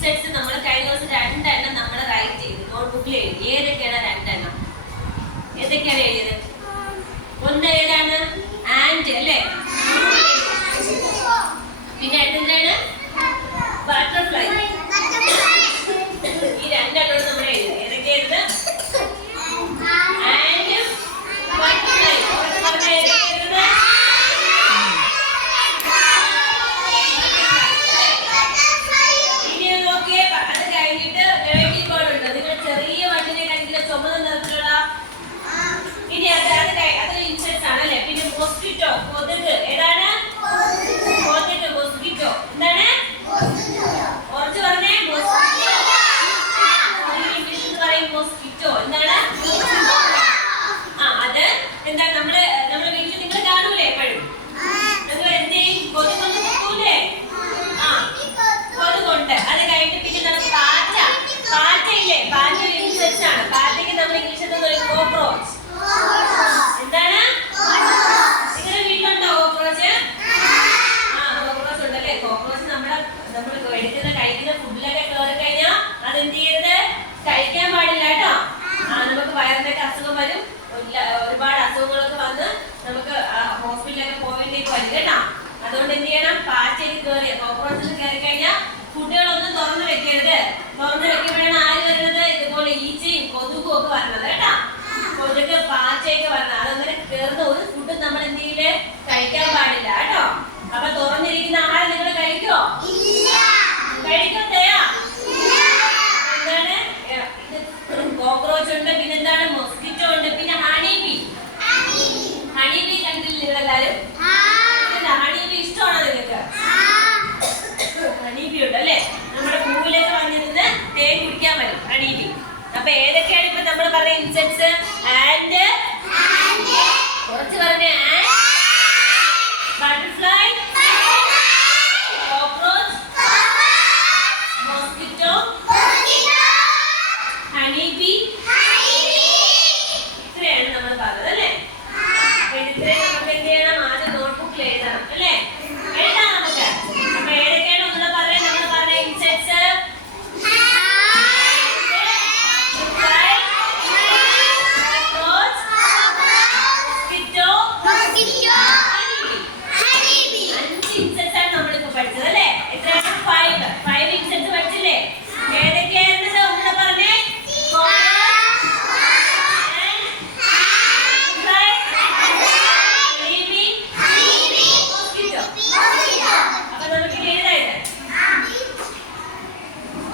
Insects നമ്മൾ കഴിഞ്ഞ ദിവസം 2 എണ്ണം നമ്മൾ റൈറ്റ് ചെയ്തു, നോട്ട്ബുക്കിൽ എഴുതി. ഏതൊക്കെയാണ് 2 എണ്ണം? ഏതൊക്കെയാണ് എഴുതിയത്? ഒന്ന് ഏതാണ്? ആൻഡ് അല്ലേ? പിന്നെ എന്താണ്? ബട്ടർഫ്ലൈ. ഈ 2 എണ്ണോട് നമ്മൾ എഴുതി. ഏതൊക്കെയായിരുന്നു? And butterfly. Mosquito, കൊതുക്. ഏതാണ്? കൊതുക്, mosquito. എന്താണ്? ഓർച്ച് പറഞ്ഞേ. Mosquito. ഇംഗ്ലീഷിൽ പറയും mosquito. എന്താണ്? അത് എന്താണ്? നമ്മുടെ വീട്ടിൽ നിങ്ങൾ കാണൂലേ എപ്പോഴും? നിങ്ങൾ എന്ത് ചെയ്യും? കൊതുകൊന്ന് കുത്തൂലേ? കൊതുകൊണ്ട്. അത് കഴിഞ്ഞിട്ട് പിന്നെ നമുക്ക് പാറ്റ. പാറ്റയില്ലേ? പാറ്റ ഇൻസെക്ട്സ് ആണ്. പാറ്റയ്ക്ക് നമ്മൾ ഇംഗ്ലീഷിൽ പറയും കോക്രോച്ച്. എന്താണ്? കഴിക്കുന്ന ഫുഡിലൊക്കെ കയറി കഴിഞ്ഞാൽ അതെന്ത് ചെയ്യരുത്? കഴിക്കാൻ പാടില്ല കേട്ടോ. നമുക്ക് വയറിനൊക്കെ അസുഖം വരും, ഒരുപാട് അസുഖങ്ങളൊക്കെ വന്ന് നമുക്ക് ഹോസ്പിറ്റലിലൊക്കെ പോകേണ്ടേക്ക് വരും കേട്ടോ. അതുകൊണ്ട് എന്ത് ചെയ്യണം? പാറ്റയിൽ കയറിയ കോക്രോച്ചിൽ കയറി കഴിഞ്ഞാൽ ഫുഡുകളൊന്നും തുറന്നു വെക്കരുത്. തുറന്നു വെക്കുമ്പോഴാണ് ആര് വരുന്നത്? ഇതുപോലെ ഈച്ചയും കൊതുകും ഒക്കെ വരുന്നത് കേട്ടോ. കൊതുക്, പാറ്റയൊക്കെ വരുന്നത്. അതങ്ങനെ കയറുന്ന ഒരു ഫുഡും നമ്മൾ എന്ത് ചെയ്യില്ലേ? കഴിക്കാൻ പാടില്ല കേട്ടോ. അപ്പൊ തുറന്നിരിക്കുന്ന ആഹാരം നിങ്ങൾ കഴിക്കോ? കഴിക്കത്തെയാ? എന്താണ്? കോക്രോച്ച് ഉണ്ട്, പിന്നെ എന്താണ്? മൊസ്കിറ്റോ ഉണ്ട്, പിന്നെ ഹണി ബീ. ഹണി ബീ കണ്ടില്ല നിങ്ങളെല്ലാരും? ഹണി ബീ ഇഷ്ടമാണോ നിങ്ങൾക്ക്? ഹണി ബീ ഉണ്ട് അല്ലേ? നമ്മുടെ പൂവിലൊക്കെ വന്നിരുന്ന് തേൻ കുടിക്കാൻ വരും ഹണി ബീ. അപ്പൊ ഏതൊക്കെയാണ് ഇപ്പൊ നമ്മൾ പറയുന്ന ഇൻസെക്ട്സ്?